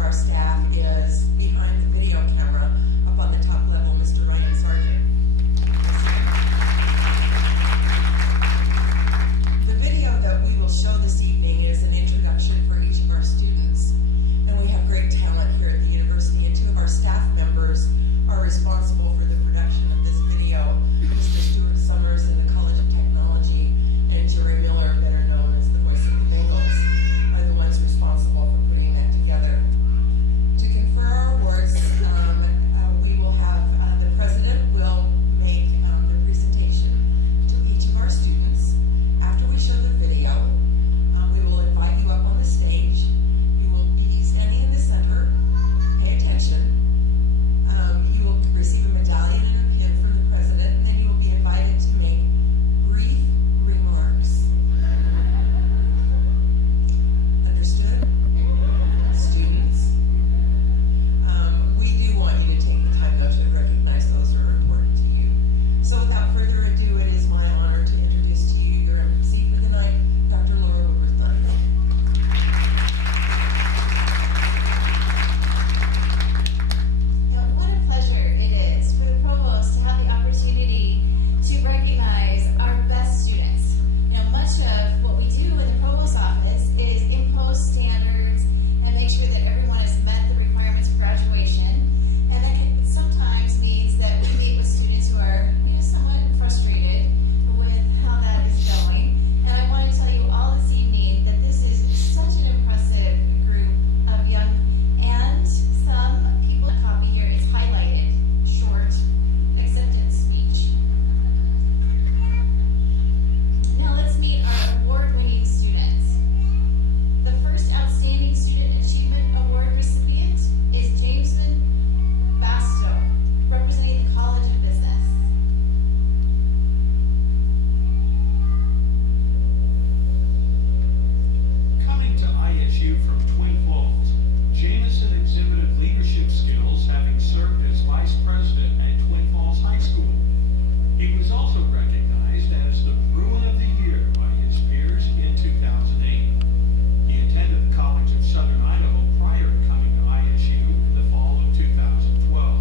our staff is behind the video camera up on the top level, Mr. Ryan Sargent. The video that we will show this evening is an introduction for each of our students. And we have great talent here at the university, and two of our staff members are responsible for the production of this video. Mr. Stuart Summers in the College of Technology and Jerry Miller, better known as the voice of the Bengals, are the ones responsible for putting that together. To confer our awards, we will have the president will make the presentation to each of our students. After we show the video, we will invite you up on the stage. You will be standing in the center. Pay attention. You will receive a medallion and a pin from the president, and then you will be invited to make brief remarks. Understood? Students? We do want you to take the time, though, to recognize those who are important to you. So without further ado, it is my honor to introduce to you your MC for the night, Dr. Laura Woodworth-Dunn. What a pleasure it is for the provost to have the opportunity to recognize our best students. Much of what we do in the provost's office is impose standards and make sure that everyone has met the requirements for graduation. And that sometimes means that we meet with students who are somewhat frustrated with how that is going. And I want to tell you all this evening that this is such an impressive group of young, and some people copy here is highlighted, short acceptance speech. Now let's meet our award-winning students. The first Outstanding Student Achievement Award recipient is Jameson Bastow, representing the College of Business. Coming to ISU from Twin Falls, Jameson exhibited leadership skills, having served as vice president at Twin Falls High School. He was also recognized as the Bruin of the Year by his peers in 2008. He attended the College of Southern Idaho prior to coming to ISU in the fall of 2012.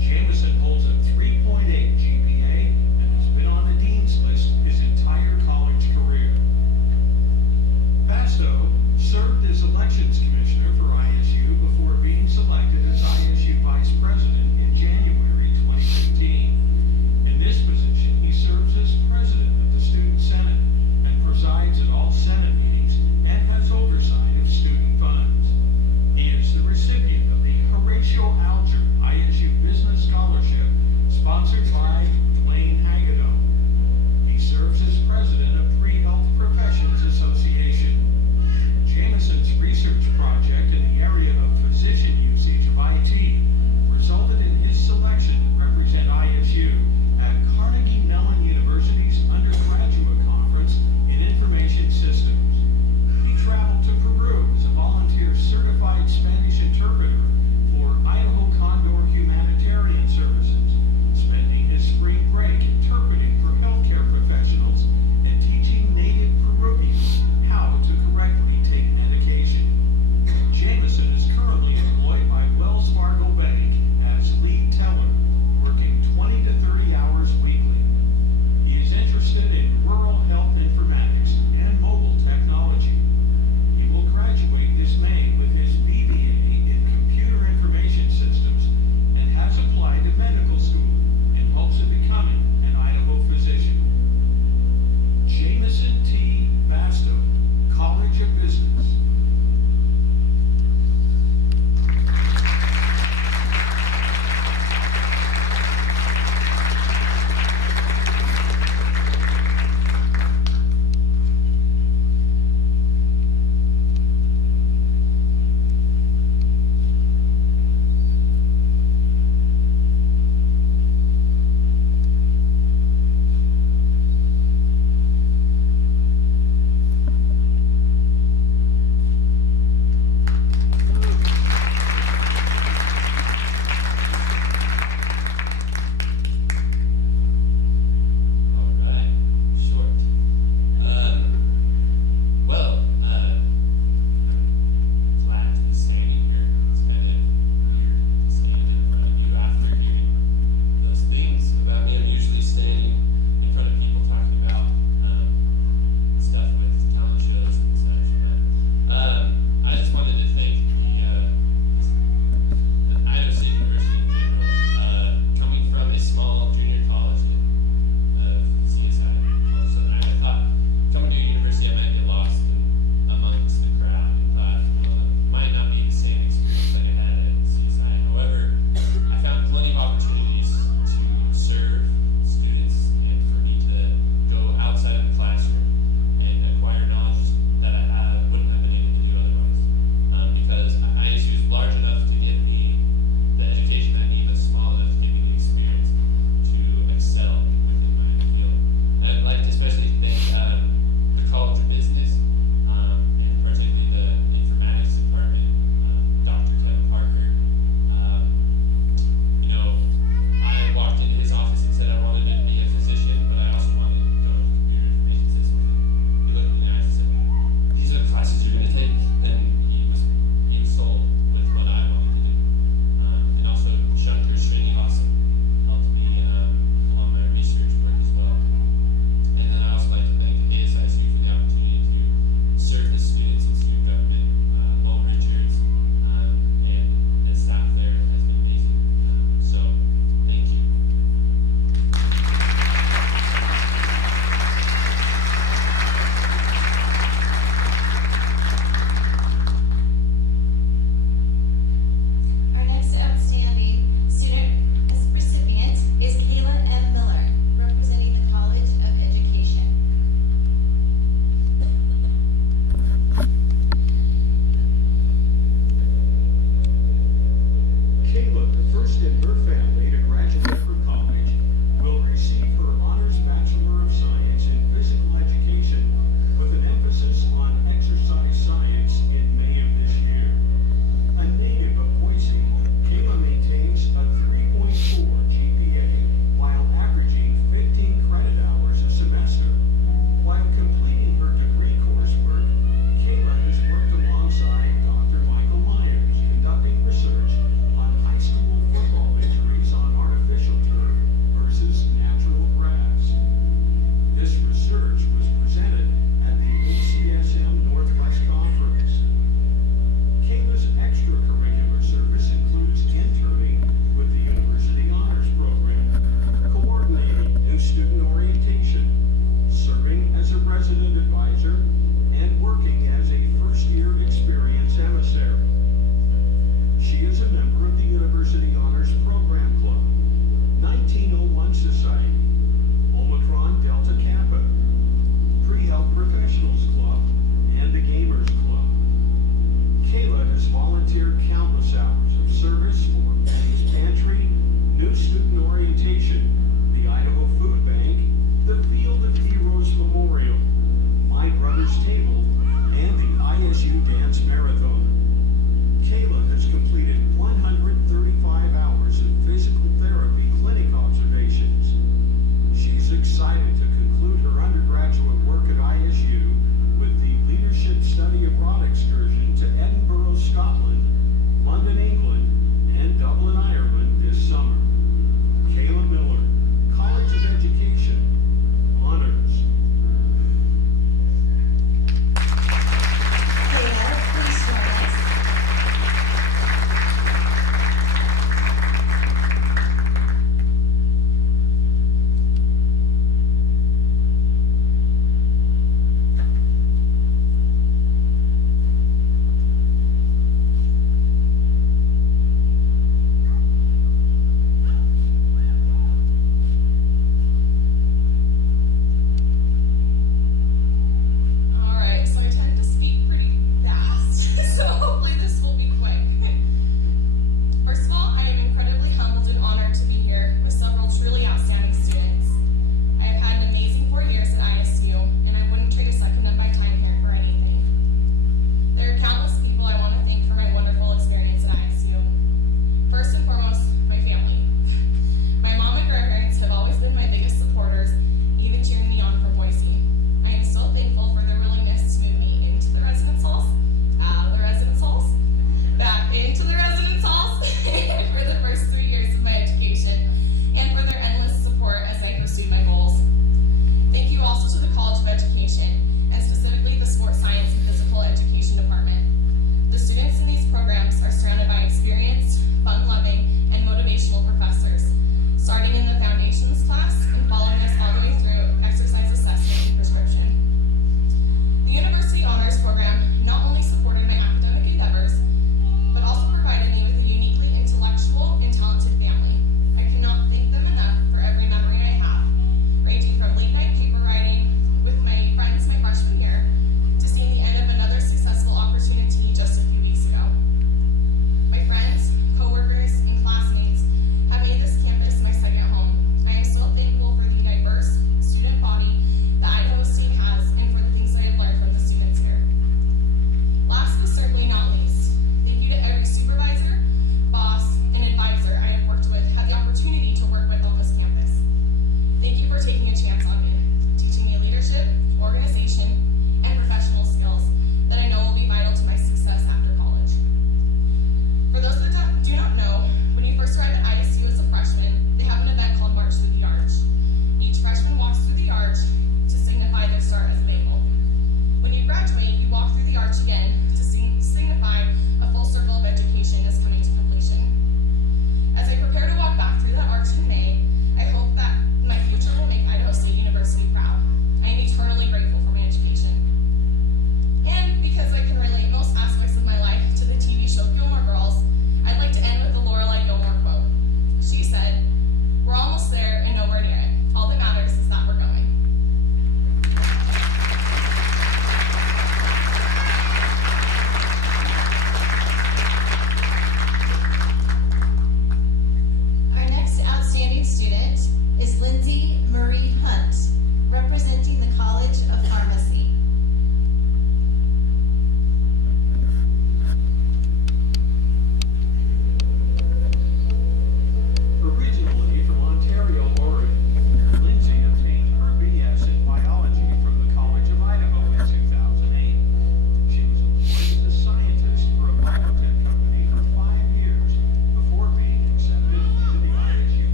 Jameson holds a 3.8 GPA and has been on the dean's list his entire college career. Bastow served as elections commissioner for ISU before being selected as ISU vice president in January 2015. In this position, he serves as president of the Student Senate and presides at all Senate meetings and has oversight of student funds.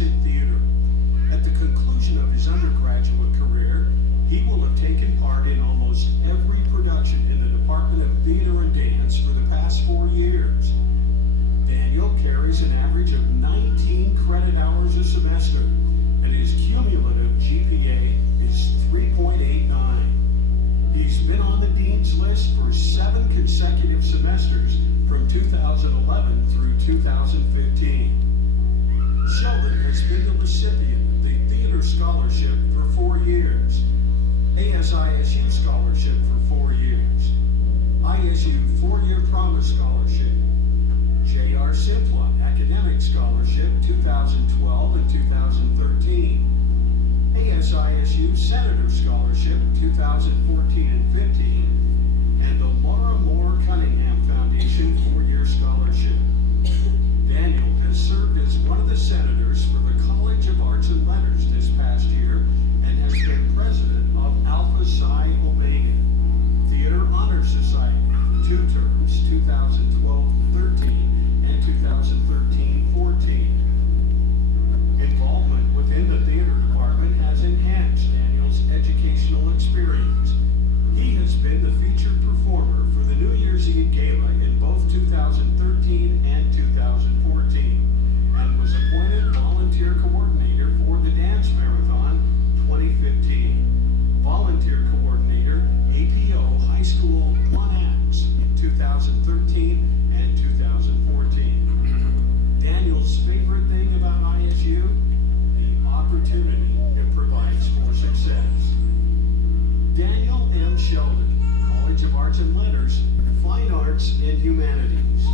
in theater. At the conclusion of his undergraduate career, he will have taken part in almost every production in the Department of Theater and Dance for the past 4 years. Daniel carries an average of 19 credit hours a semester, and his cumulative GPA is 3.89. He's been on the Dean's List for 7 consecutive semesters from 2011 through 2015. Sheldon has been the recipient of the Theater Scholarship for 4 years, ASISU Scholarship for 4 years, ISU 4-Year Promise Scholarship, J.R. Simplot Academic Scholarship 2012 and 2013, ASISU Senator Scholarship 2014 and 15, and the Laura Moore Cunningham Foundation 4-Year Scholarship. Daniel has served as one of the senators for the College of Arts and Letters this past year and has been president of Alpha Psi Omega Theater Honor Society for 2 terms, 2012-13 and 2013-14. Involvement within the theater department has enhanced Daniel's educational experience. He has been the featured performer for the New Year's Eve Gala in both 2013 and 2014, and was appointed volunteer coordinator for the Dance Marathon 2015, volunteer coordinator APO High School 1 Acts in 2013 and 2014. Daniel's favorite thing about ISU? The opportunity it provides for success. Daniel M. Shelden, College of Arts and Letters, Fine Arts and Humanities.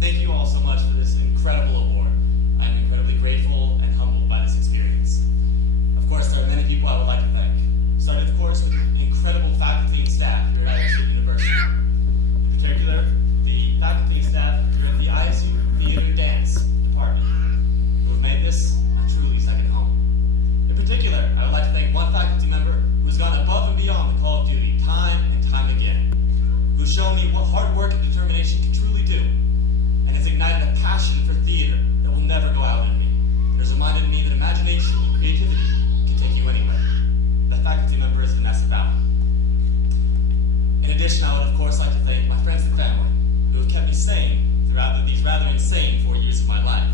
Thank you all so much for this incredible award. I'm incredibly grateful and humbled by this experience. Of course, there are many people I would like to thank. Starting, of course, with the incredible faculty and staff here at Idaho State University. In particular, the faculty and staff here at the ISU Theater Dance Department, who have made this a truly second home. In particular, I would like to thank one faculty member who has gone above and beyond the call of duty time and time again, who's shown me what hard work and determination can truly do, and has ignited a passion for theater that will never go out in me. It has reminded me that imagination and creativity can take you anywhere. That faculty member is Vanessa Bauer. In addition, I would of course like to thank my friends and family who have kept me sane throughout these rather insane 4 years of my life.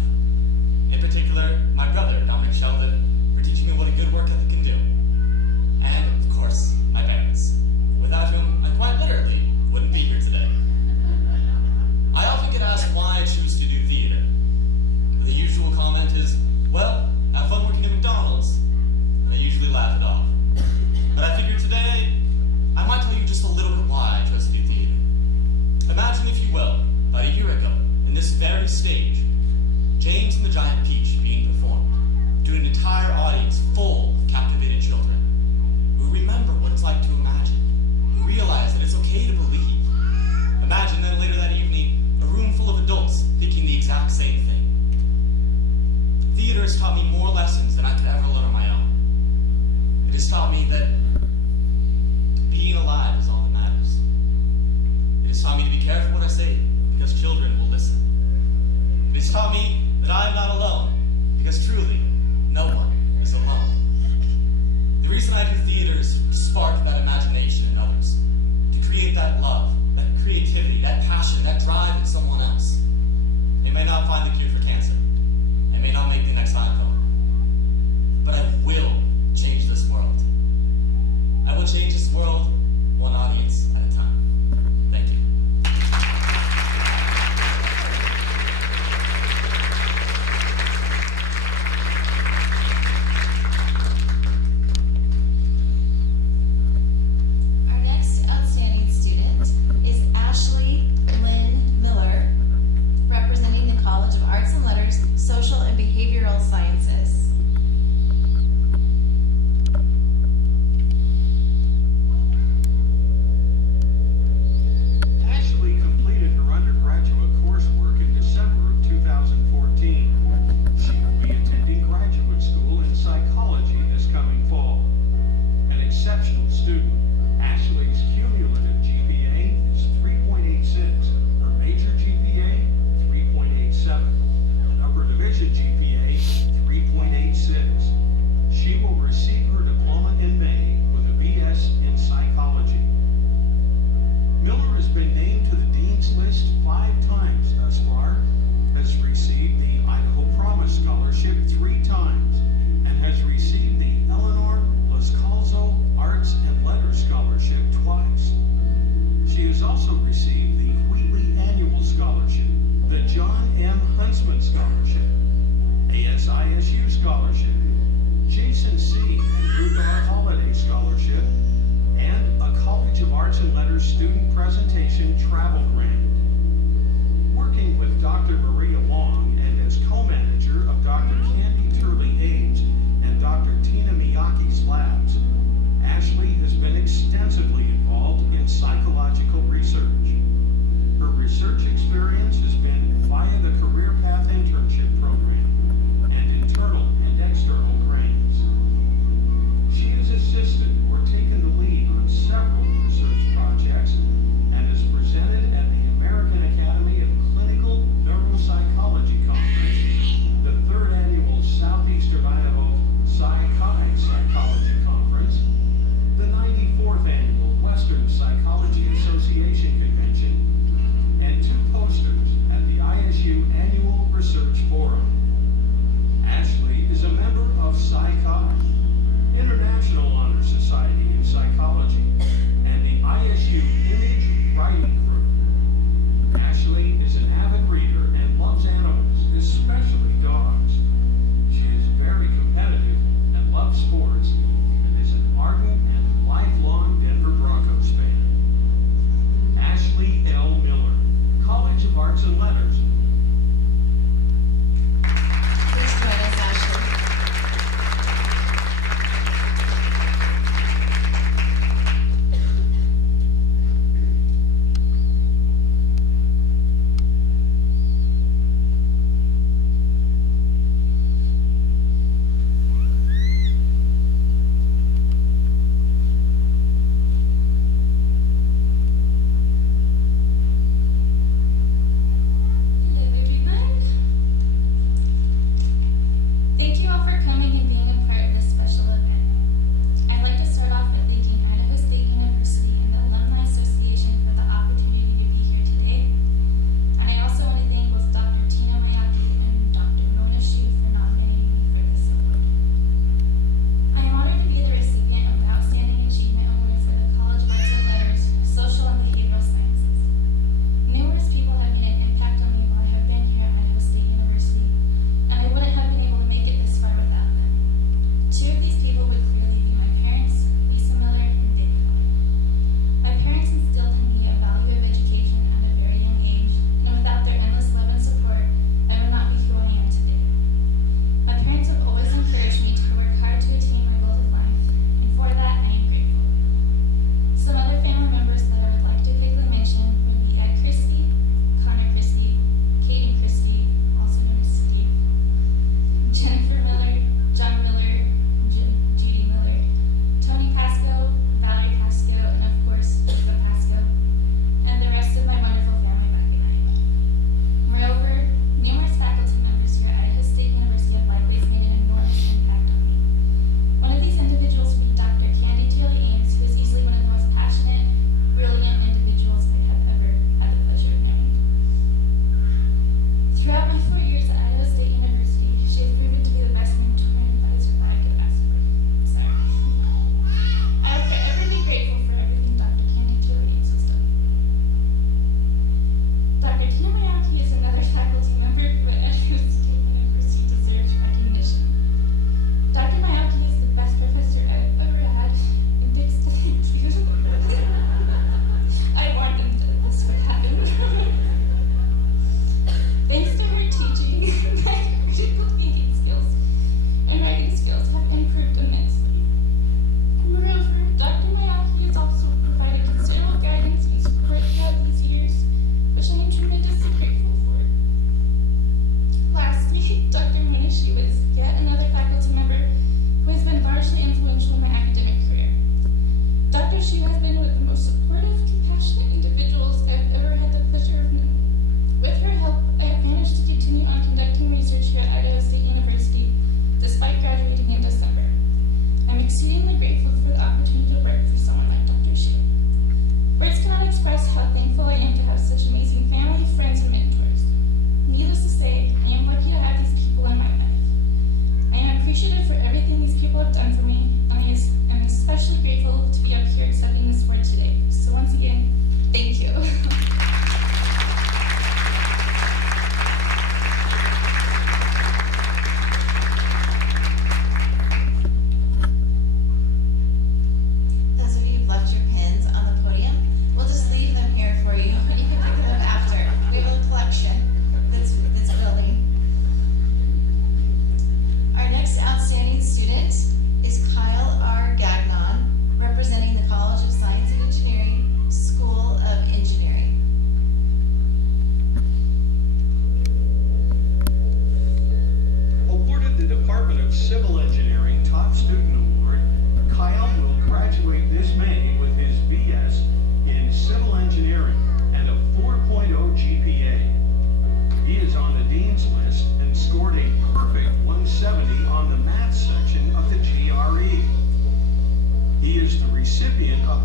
In particular, my brother, Dominic Sheldon, for teaching me what a good work ethic can do. And, of course, my parents, without whom I quite literally wouldn't be here today. I often get asked why I choose to do theater. The usual comment is, well, have fun working at McDonald's. And I usually laugh it off. But I figured today, I might tell you just a little bit why I chose to do theater. Imagine, if you will, about a year ago, in this very stage, James and the Giant Peach being performed to an entire audience full of captivated children who remember what it's like to imagine, who realize that it's okay to believe. Imagine then later that evening, a room full of adults thinking the exact same thing. Theater has taught me more lessons than I could ever learn on my own. It has taught me that being alive is all that matters. It has taught me to be careful what I say, because children will listen. It has taught me that I am not alone, because truly, no one is alone. The reason I do theater is to spark that imagination in others, to create that love, that creativity, that passion, that drive in someone else. They may not find the cure for cancer. They may not make the next iPhone. But I will change this world. I will change this world one audience at a time. Thank you. Our next outstanding student is Lynn Miller, representing the College of Arts and Letters, Social and Behavioral Sciences. Arts and Letters Student Presentation Travel Grant. Working with Dr. Maria Wong and as co-manager of Dr. Candy Turley Ames and Dr. Tina Miyake's labs, Ashley has been extensively involved in psychological research. Her research experience has been via the Career Path Internship Program and internal and external grants. She has assisted or taken the lead on several research projects and has presented at the American Academy of Clinical Neuropsychology Conference, the 3rd annual Southeastern Idaho Psychology Conference, the 94th annual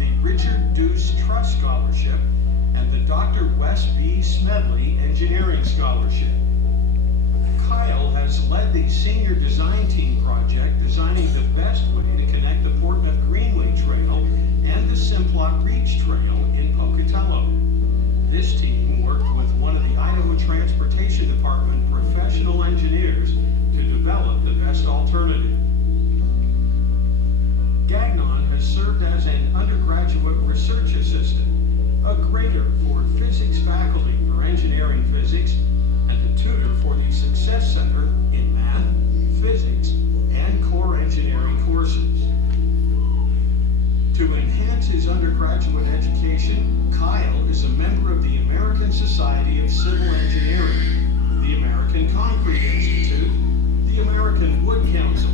the Richard Deuce Trust Scholarship and the Dr. Wes B. Smedley Engineering Scholarship. Kyle has led the Senior Design Team project designing the best way to connect the Portneuf Greenway Trail and the Simplot Reach Trail in Pocatello. This team worked with one of the Idaho Transportation Department professional engineers to develop the best alternative. Gagnon has served as an undergraduate research assistant, a grader for physics faculty for engineering physics, and a tutor for the Success Center in math, physics, and core engineering courses. To enhance his undergraduate education, Kyle is a member of the American Society of Civil Engineering, the American Concrete Institute, the American Wood Council,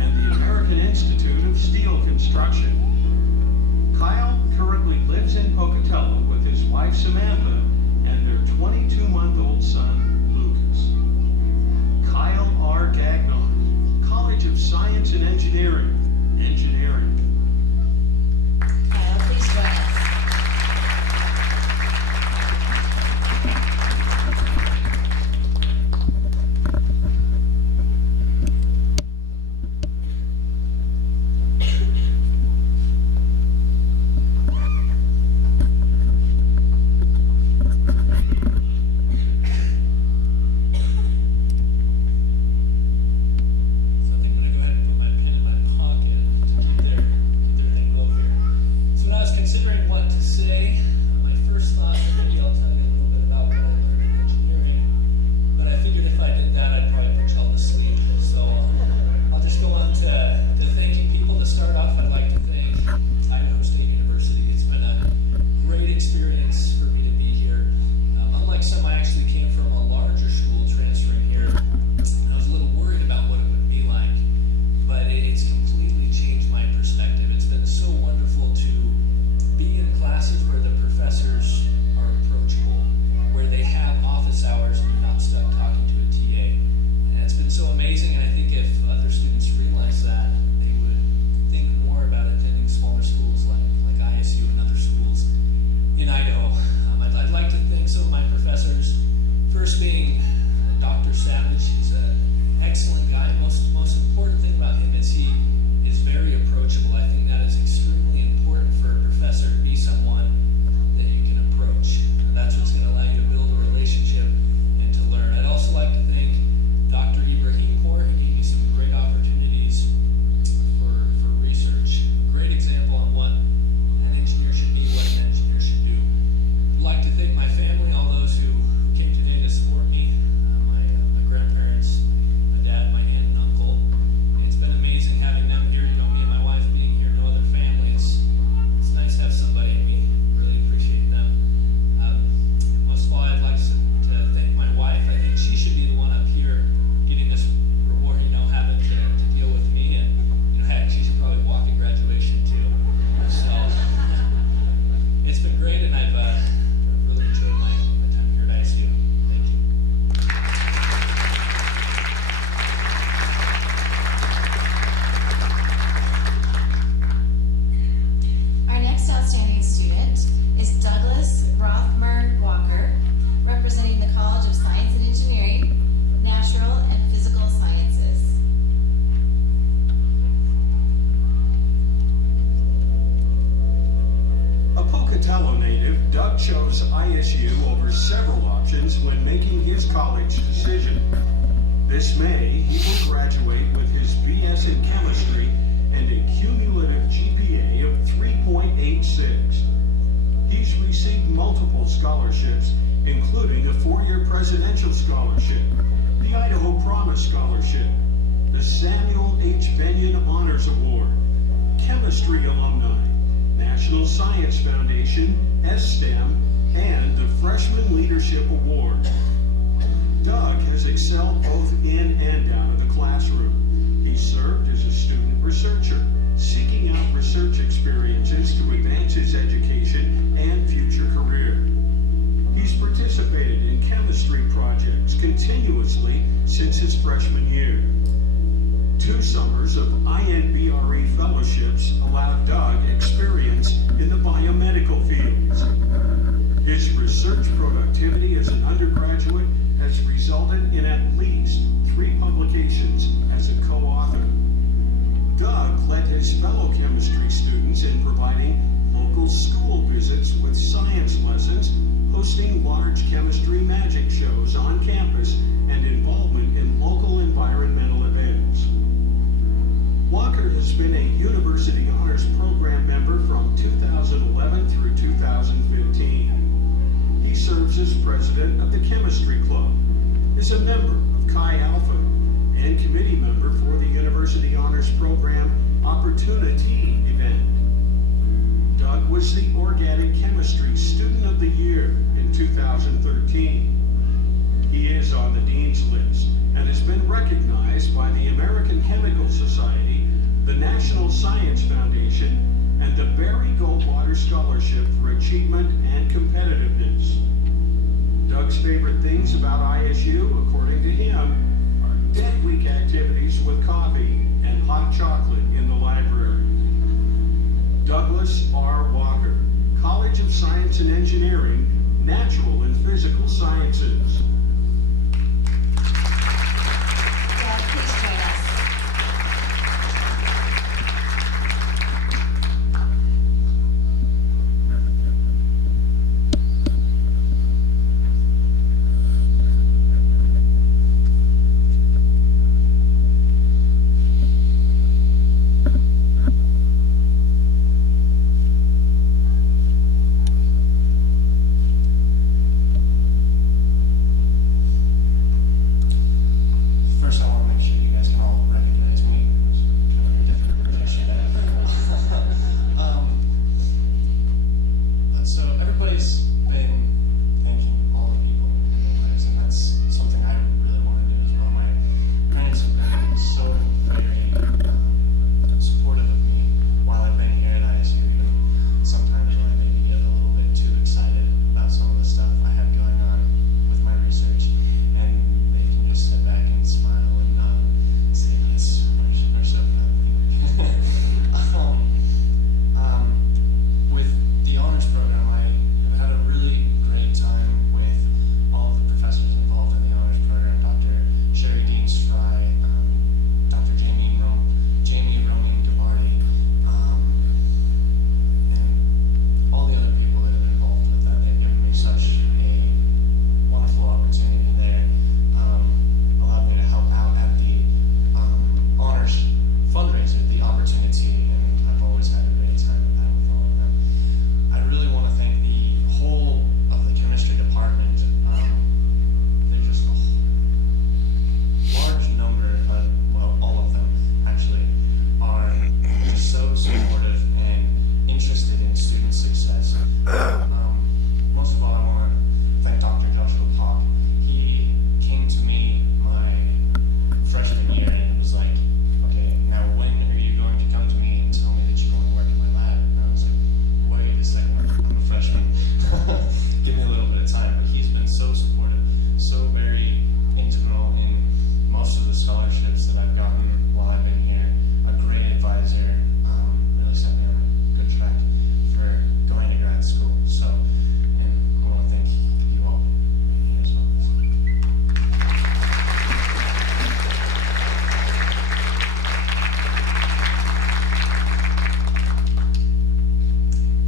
and the American Institute of Steel Construction. Kyle currently lives in Pocatello with his wife Samantha and their 22-month-old son, Lucas. Kyle R. Gagnon, College of Science and Engineering. Kyle, please join us. chose ISU over several options when making his college decision. This May, he will graduate with his BS in chemistry and a cumulative GPA of 3.86. He's received multiple scholarships, including a 4-year presidential scholarship, the Idaho Promise Scholarship, the Samuel H. Benyon Honors Award, Chemistry Alumni, National Science Foundation, STEM, and the Freshman Leadership Award. Doug has excelled both in and out of the classroom. He served as a student researcher, seeking out research experiences to advance his education and future career. He's participated in chemistry projects continuously since his freshman year. 2 summers of INBRE fellowships allowed Doug experience in the biomedical fields. His research productivity as an undergraduate has resulted in at least 3 publications as a co-author. Doug led his fellow chemistry students in providing local school visits with science lessons, hosting large chemistry magic shows on campus, and involvement in local environmental events. Walker has been a University Honors Program member from 2011 through 2015. He serves as president of the Chemistry Club, is a member of Chi Alpha, and committee member for the University Honors Program Opportunity event. Doug was the Organic Chemistry Student of the Year in 2013. He is on the Dean's List and has been recognized by the American Chemical Society, the National Science Foundation, and the Barry Goldwater Scholarship for Achievement and Competitiveness. Doug's favorite things about ISU, according to him, are dead week activities with coffee and hot chocolate in the library. Douglas R. Walker, College of Science and Engineering, Natural and Physical Sciences. Doug, please join us. First, I want to make sure you guys can all recognize me. So everybody's been thanking all the people in their lives, and that's something I really want to do as well. My parents have been so very supportive of me while I've been here at ISU. Sometimes when I maybe get a little bit too excited about some of the stuff I have going on with my research, and they can just sit back and smile and say, yes, we're so proud of you. With the honors program, I have had a really great time with all of the professors involved in the honors program, Dr. Sherry Deans Fry, Dr. Jamie Roman Dubarty, and all the other people that have been involved with that. They've given me such a wonderful opportunity there. Allowed me to help out at the honors fundraiser, the opportunity, and I've always had a great time with that with all of them. I really want to thank the whole of the chemistry department. They're just a large number, well, all of them actually, are just so supportive and interested in student success. Most of all, I want to thank Dr. Joshua. He came to me my freshman year and was like, okay, now when are you going to come to me and tell me that you want to work in my lab? And I was like, wait a second, I'm a freshman. Give me a little bit of time. But he's been so supportive, so very integral in most of the scholarships that I've gotten while I've been here. A great advisor, really set me on a good track for going to grad school. So, and I want to thank you all for being here as well.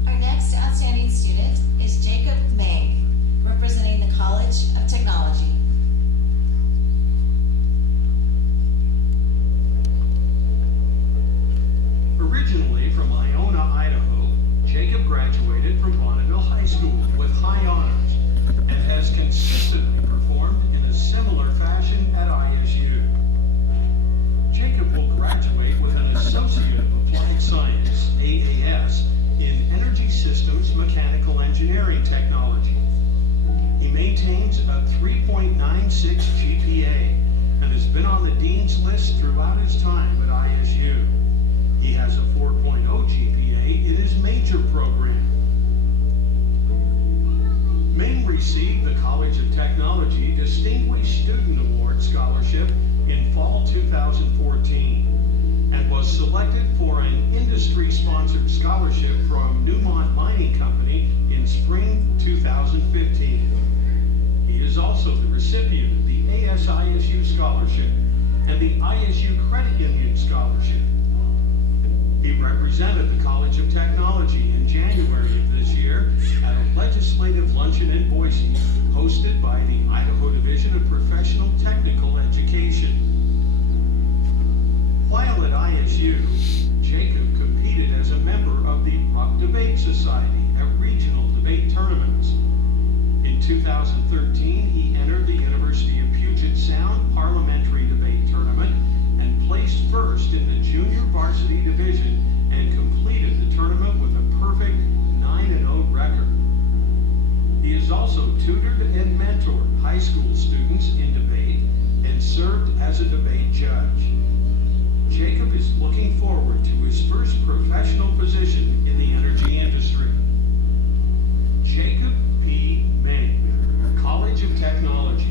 Our next outstanding student is Jakob Meng, representing the College of Technology. Originally from Iona, Idaho, Jakob graduated from Bonneville High School with high honors and has consistently performed in a similar fashion at ISU. Jakob will graduate with an Associate of Applied Science, AAS, in Energy Systems Mechanical Engineering Technology. He maintains a 3.96 GPA and has been on the Dean's List throughout his time at ISU. He has a 4.0 GPA in his major program. Meng received the College of Technology Distinguished Student Award Scholarship in fall 2014 and was selected for an industry-sponsored scholarship from Newmont Mining Company in spring 2015. He is also the recipient of the ASISU Scholarship and the ISU Credit Union Scholarship. He represented the College of Technology in January of this year at a legislative luncheon in Boise, hosted by the Idaho Division of Professional Technical Education. While at ISU, Jakob competed as a member of the Ruck Debate Society at regional debate tournaments. In 2013, he entered the University of Puget Sound Parliamentary Debate Tournament and placed first in the junior varsity division and completed the tournament with a perfect 9-0 record. He has also tutored and mentored high school students in debate and served as a debate judge. Jakob is looking forward to his first professional position in the energy industry. Jakob P. Meng, College of Technology.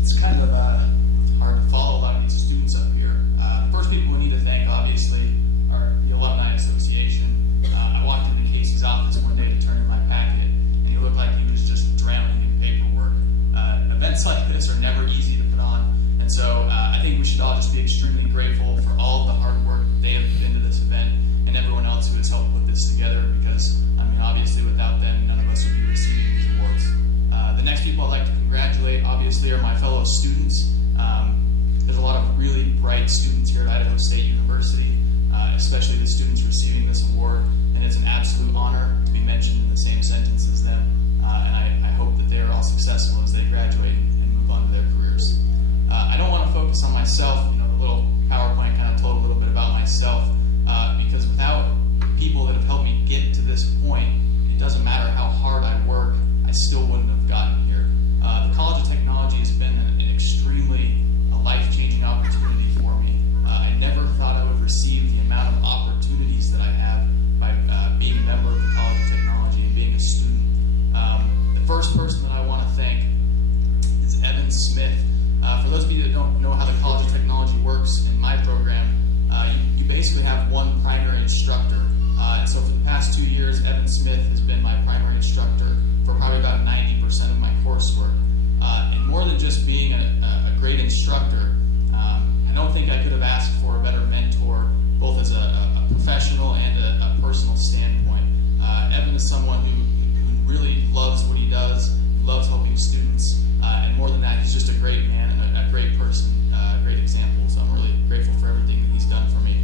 It's kind of hard to follow a lot of these students up here. First people we need to thank, obviously, are the Alumni Association. I walked into Casey's office one day to turn in my packet, and he looked like he was just drowning in paperwork. Events like this are never easy to put on, and so I think we should all just be extremely grateful for all the hard work they have put into this event and everyone else who has helped put this together, because, I mean, obviously without them, none of us would be receiving these awards. The next people I'd like to congratulate, obviously, are my fellow students. There's a lot of really bright students here at Idaho State University, especially the students receiving this award, and it's an absolute honor to be mentioned in the same sentence as them, and I hope that they are all successful as they graduate and move on to their careers. I don't want to focus on myself. You know, the little PowerPoint kind of told a little bit about myself, because without people that have helped me get to this point, it doesn't matter how hard I work, I still wouldn't have gotten here. The College of Technology has been an extremely life-changing opportunity for me. I never thought I would receive the amount of opportunities that I have by being a member of the College of Technology and being a student. The first person that I want to thank is Evan Smith. For those of you that don't know how the College of Technology works in my program, you basically have one primary instructor. And so for the past 2 years, Evan Smith has been my primary instructor for probably about 90% of my coursework. And more than just being a great instructor, I don't think I could have asked for a better mentor, both as a professional and a personal standpoint. Evan is someone who really loves what he does, loves helping students, and more than that, he's just a great man and a great person, a great example. So I'm really grateful for everything that he's done for me.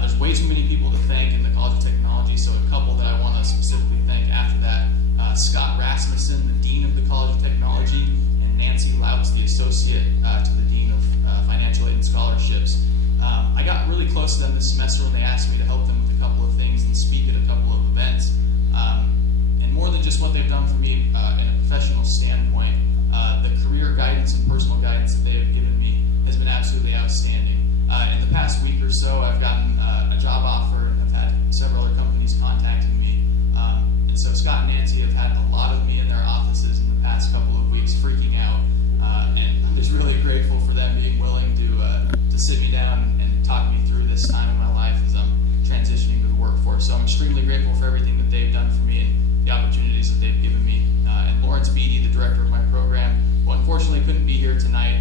There's way too many people to thank in the College of Technology, so a couple that I want to specifically thank after that. Scott Rasmussen, the Dean of the College of Technology, and Nancy Louts, the Associate to the Dean of Financial Aid and Scholarships. I got really close to them this semester when they asked me to help them with a couple of things and speak at a couple of events. And more than just what they've done for me in a professional standpoint, the career guidance and personal guidance that they have given me has been absolutely outstanding. In the past week or so, I've gotten a job offer and I've had several other companies contacting me. And so Scott and Nancy have had a lot of me in their offices in the past couple of weeks freaking out. And I'm just really grateful for them being willing to sit me down and talk me through this time in my life as I'm transitioning to the workforce. So I'm extremely grateful for everything that they've done for me and the opportunities that they've given me. And Lawrence Beatty, the director of my program, who unfortunately couldn't be here tonight,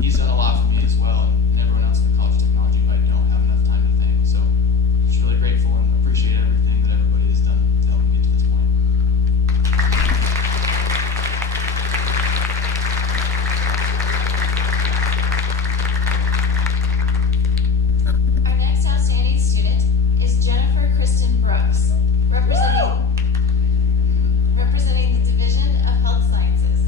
he's done a lot for me as well. And everyone else in the College of Technology who I don't have enough time to thank. So I'm just really grateful and appreciate everything that everybody has done to help me get to this point. Our next outstanding student is Jennifer Kristen Brooks, representing the Division of Health Sciences.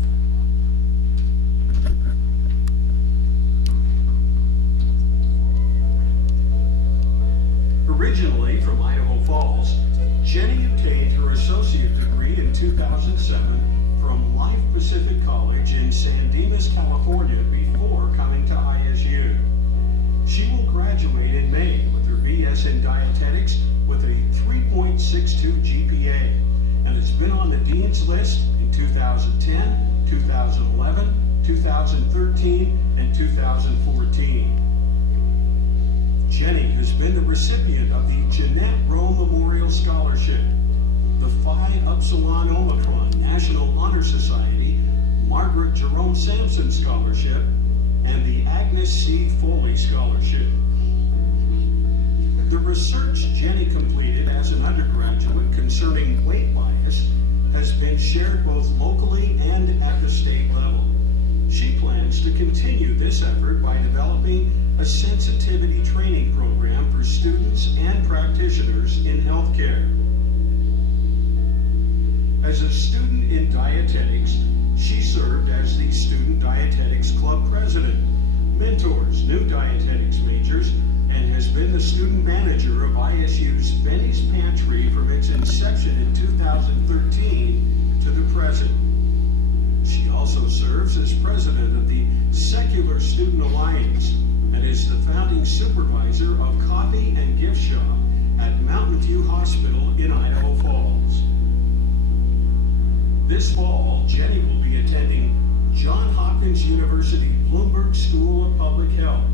2007 from Life Pacific College in San Dimas, California, before coming to ISU. She will graduate in May with her BS in Dietetics with a 3.62 GPA and has been on the Dean's List in 2010, 2011, 2013, and 2014. Jenny has been the recipient of the Jeanette Rowe Memorial Scholarship, the Phi Upsilon Omicron National Honor Society Margaret Jerome Sampson Scholarship, and the Agnes C. Foley Scholarship. The research Jenny completed as an undergraduate concerning weight bias has been shared both locally and at the state level. She plans to continue this effort by developing a sensitivity training program for students and practitioners in healthcare. As a student in dietetics, she served as the Student Dietetics Club president, mentors new dietetics majors, and has been the student manager of ISU's Benny's Pantry from its inception in 2013 to the present. She also serves as president of the Secular Student Alliance and is the founding supervisor of Coffee and Gift Shop at Mountain View Hospital in Idaho Falls. This fall, Jenny will be attending Johns Hopkins University Bloomberg School of Public Health,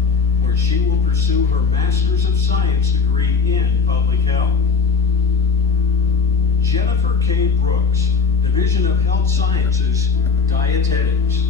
where she will pursue her Master's of Science degree in Public Health. Jennifer K. Brooks, Division of Health Sciences, Dietetics.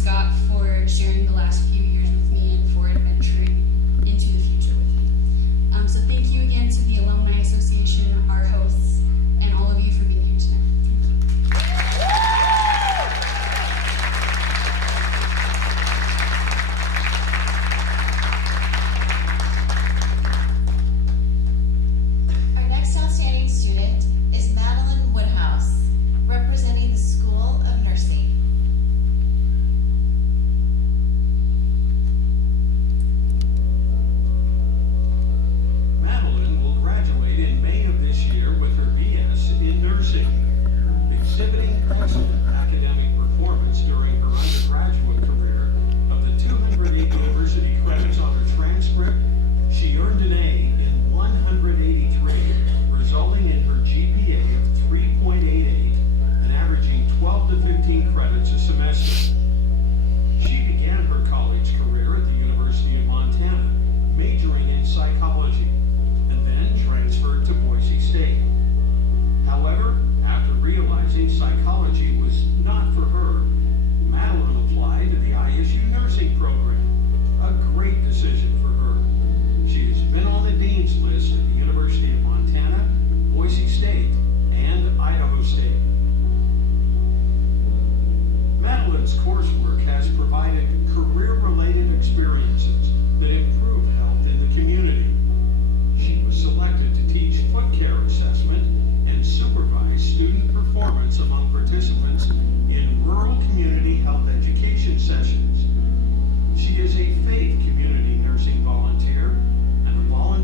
Scott for sharing the last few years with me and for adventuring into the future.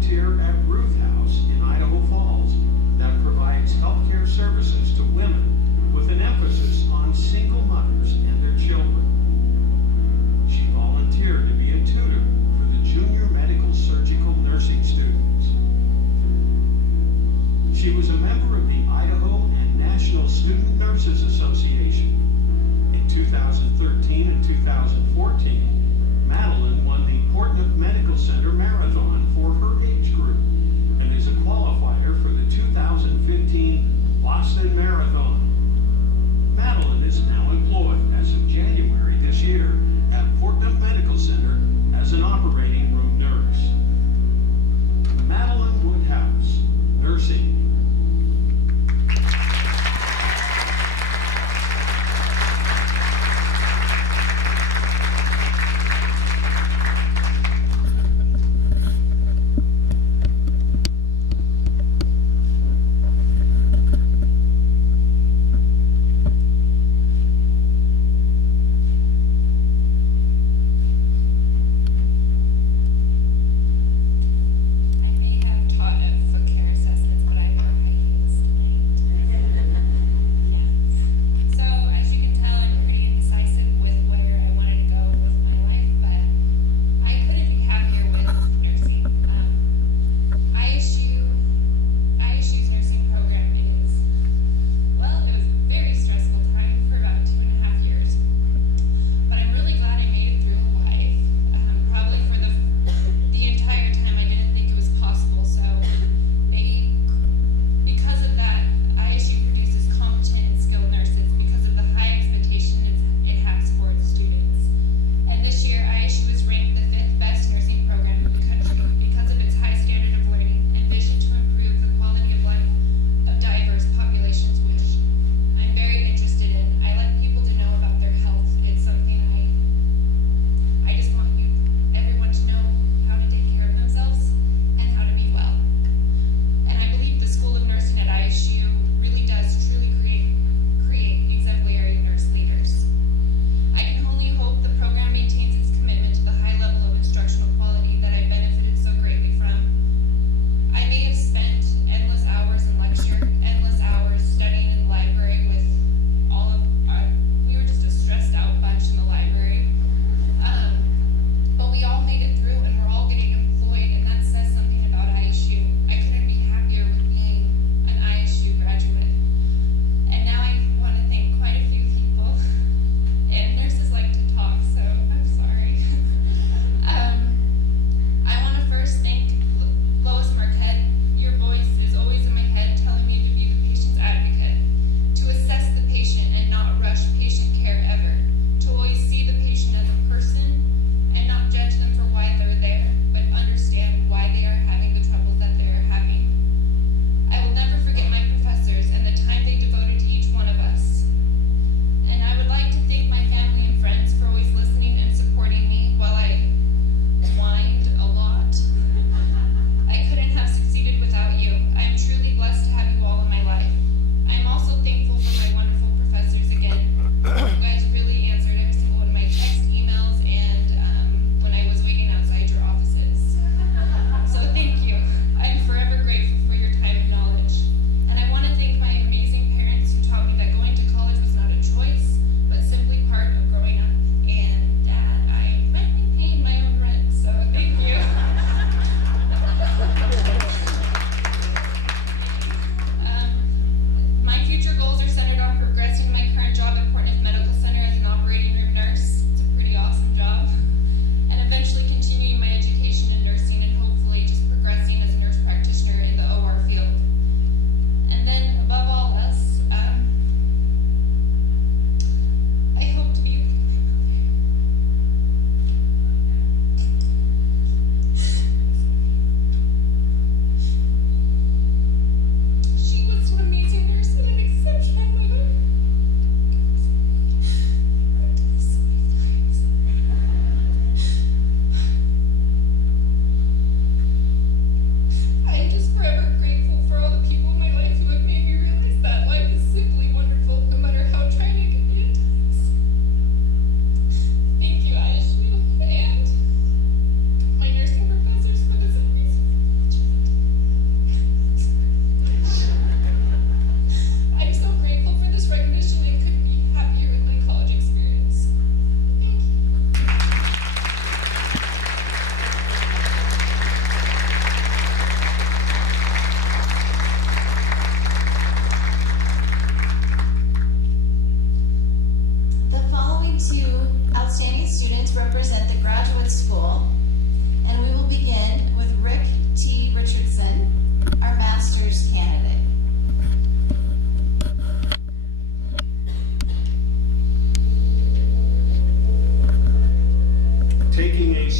volunteer at Ruth House in Idaho Falls that provides healthcare services to women with an emphasis on single mothers and their children. She volunteered to be a tutor for the junior medical surgical nursing students. She was a member of the Idaho and National Student Nurses Association. In 2013 and 2014, Madeline won the Portland Medical Center Marathon for her age group and is a qualifier for the 2015 Boston Marathon. Madeline is now employed as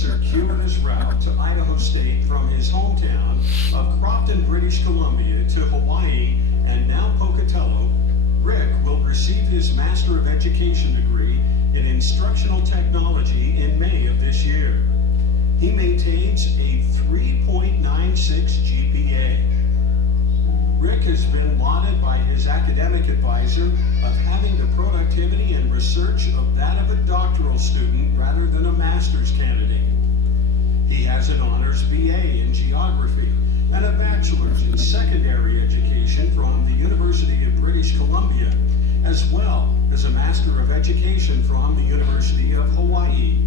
circuitous route to Idaho State from his hometown of Crofton, British Columbia to Hawaii and now Pocatello, Rick will receive his Master of Education degree in Instructional Technology in May of this year. He maintains a 3.96 GPA. Rick has been lauded by his academic advisor of having the productivity and research of that of a doctoral student rather than a master's candidate. He has an honors BA in geography and a bachelor's in secondary education from the University of British Columbia, as well as a Master of Education from the University of Hawaii.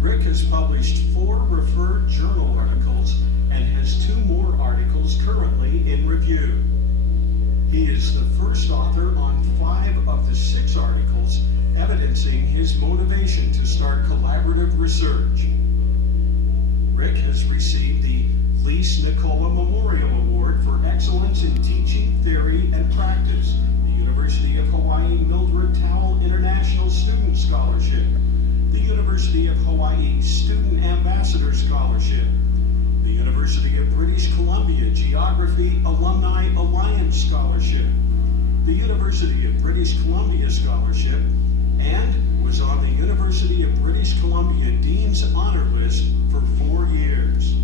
Rick has published 4 referred journal articles and has 2 more articles currently in review. He is the first author on 5 of the 6 articles, evidencing his motivation to start collaborative research. Rick has received the Lise Nicola Memorial Award for Excellence in Teaching, Theory, and Practice, the University of Hawaii Mildred Towell International Student Scholarship, the University of Hawaii Student Ambassador Scholarship, the University of British Columbia Geography Alumni Alliance Scholarship, the University of British Columbia Scholarship, and was on the University of British Columbia Dean's Honor List for 4 years.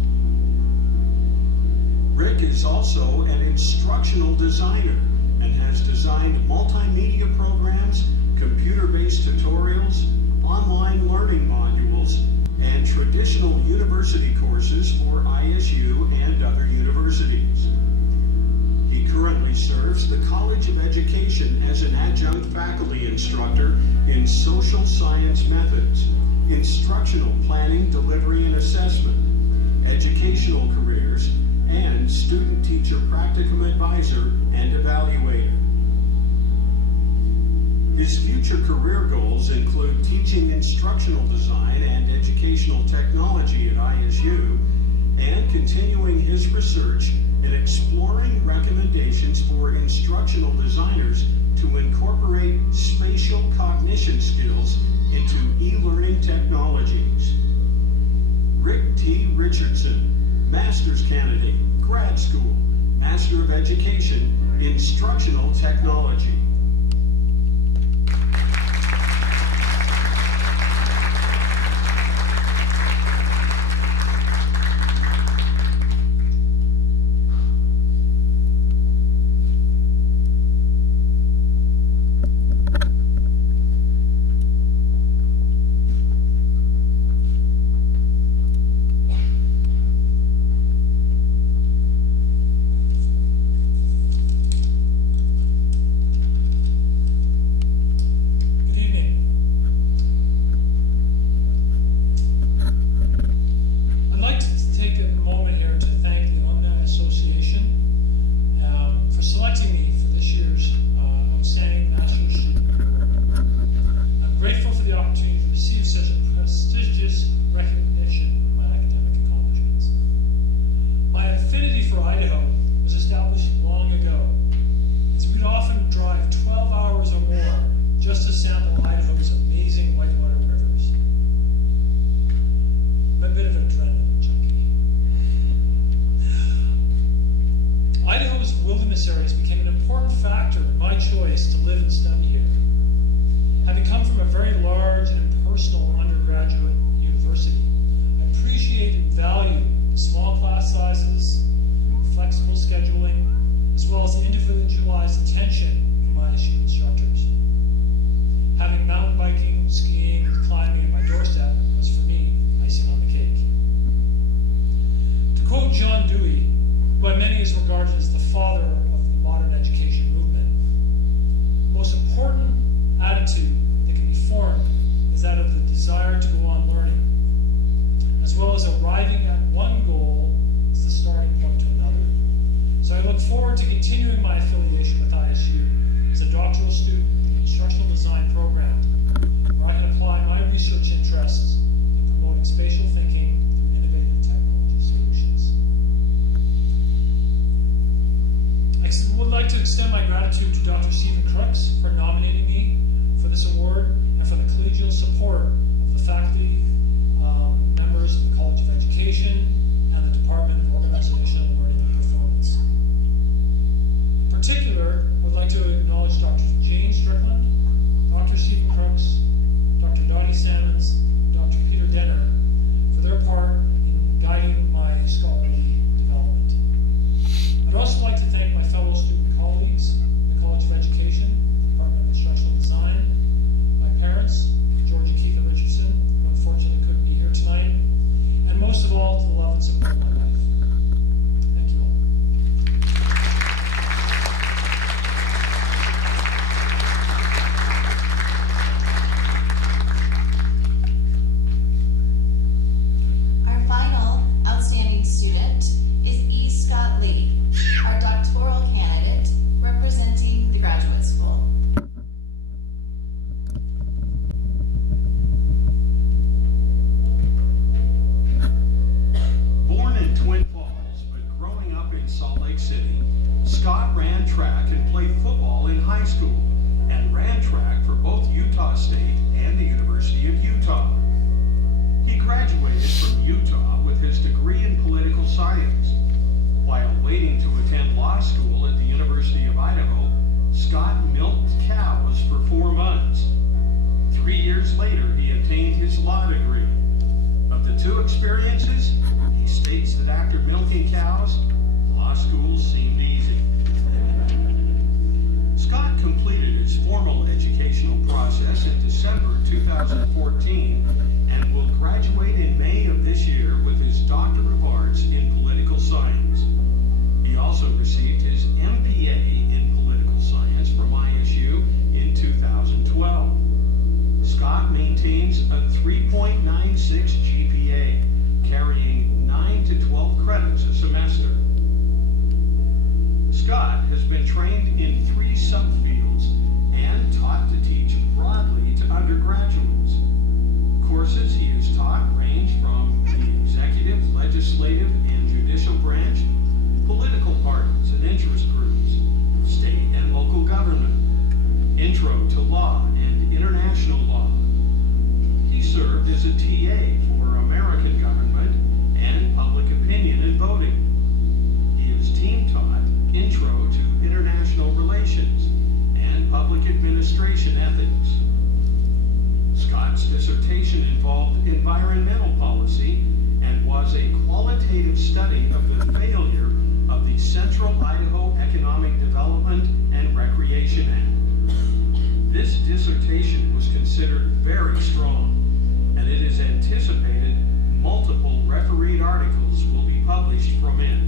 Rick is also an instructional designer and has designed multimedia programs, computer-based tutorials, online learning modules, and traditional university courses for ISU and other universities. He currently serves the College of Education as an adjunct faculty instructor in social science methods, instructional planning, delivery, and assessment, educational careers, and student-teacher practicum advisor and evaluator. His future career goals include teaching instructional design and educational technology at ISU, and continuing his research in exploring recommendations for instructional designers to incorporate spatial cognition skills into e-learning technologies. Rick T. Richardson, Master's Candidate, Grad School, Master of Education, Instructional Technology. for both Utah State and the University of Utah. He graduated from Utah with his degree in political science. While waiting to attend law school at the University of Idaho, Scott milked cows for 4 months. 3 years later, he obtained his law degree. Of the two experiences, he states that after milking cows, law school seemed easy. Scott completed his formal educational process in December 2014 and will graduate in May of this year with his Doctor of Arts in Political Science. He also received his MPA in Political Science from ISU in 2012. Scott maintains a 3.96 GPA, carrying 9 to 12 credits a semester. Scott has been trained in 3 subfields and taught to teach broadly to undergraduates. Courses he has taught range from the executive, legislative, and judicial branch, political parties and interest groups, state and local government, intro to law and international law. He served as a TA for American government and public opinion and voting. He has team taught Intro to International Relations and Public Administration Ethics. Scott's dissertation involved environmental policy and was a qualitative study of the failure of the Central Idaho Economic Development and Recreation Act. This dissertation was considered very strong, and it is anticipated multiple refereed articles will be published from it.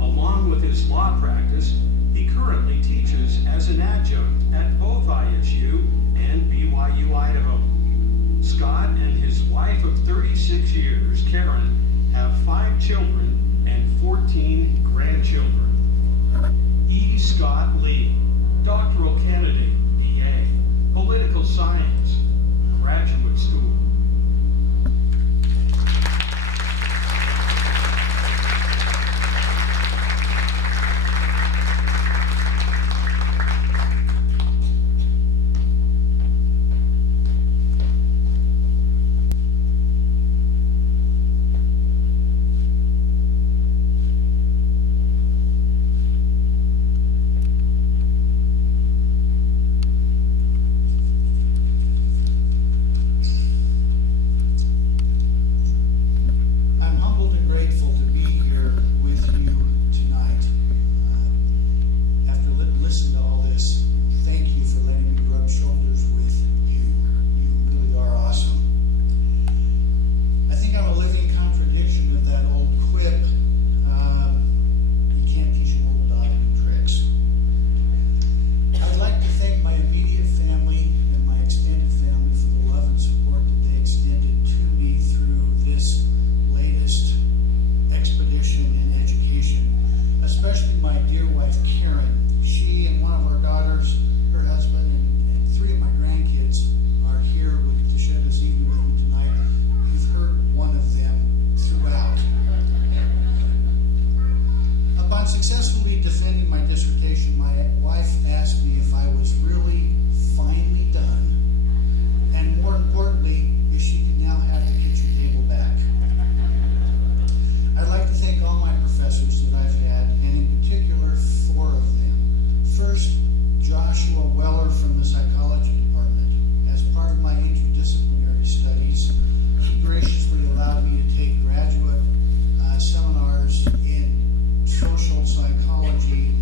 Along with his law practice, he currently teaches as an adjunct at both ISU and BYU Idaho. Scott and his wife of 36 years, Karen, have 5 children and 14 grandchildren. E. Scott Lee, doctoral candidate, BA, political science, graduate school. Psychology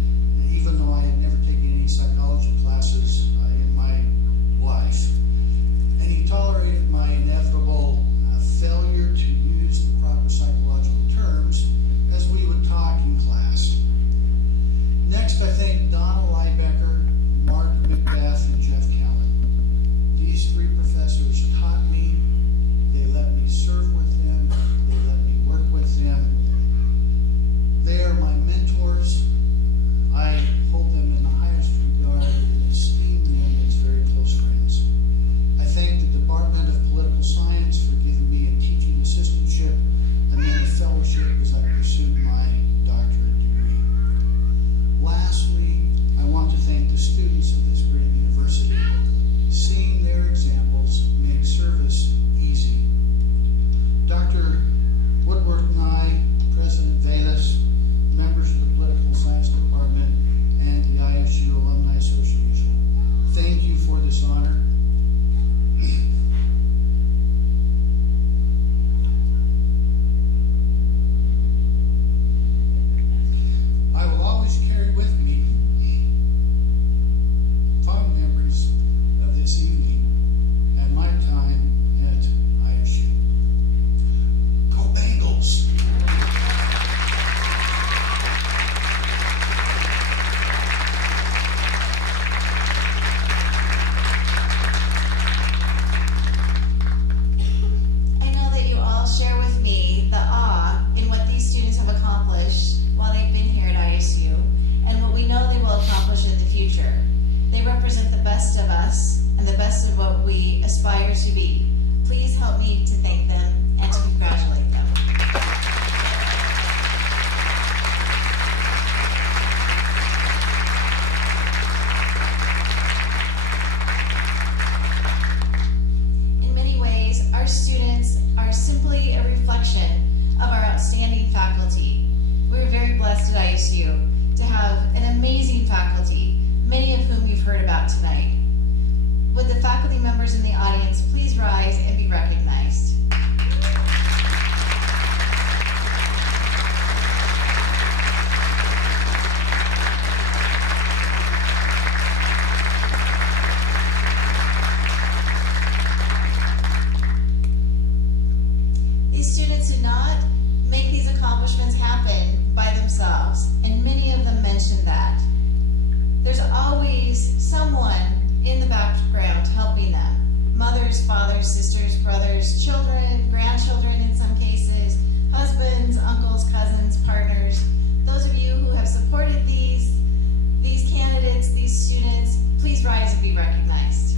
future. They represent the best of us and the best of what we aspire to be. Please help me to thank them and to congratulate them. In many ways, our students are simply a reflection of our outstanding faculty. We're very blessed at ISU to have an amazing faculty, many of whom you've heard about tonight. Would the faculty members in the audience please rise and be recognized? These students did not make these accomplishments happen by themselves, and many of them mentioned that. There's always someone in the background helping them. Mothers, fathers, sisters, brothers, children, grandchildren in some cases, husbands, uncles, cousins, partners. Those of you who have supported these candidates, these students, please rise and be recognized.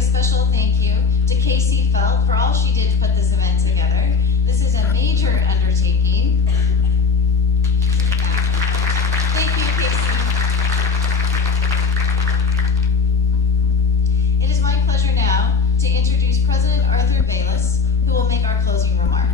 Special thank you to Casey Felt for all she did to put this event together. This is a major undertaking. Thank you, Casey. It is my pleasure now to introduce President Arthur Bayless, who will make our closing remarks.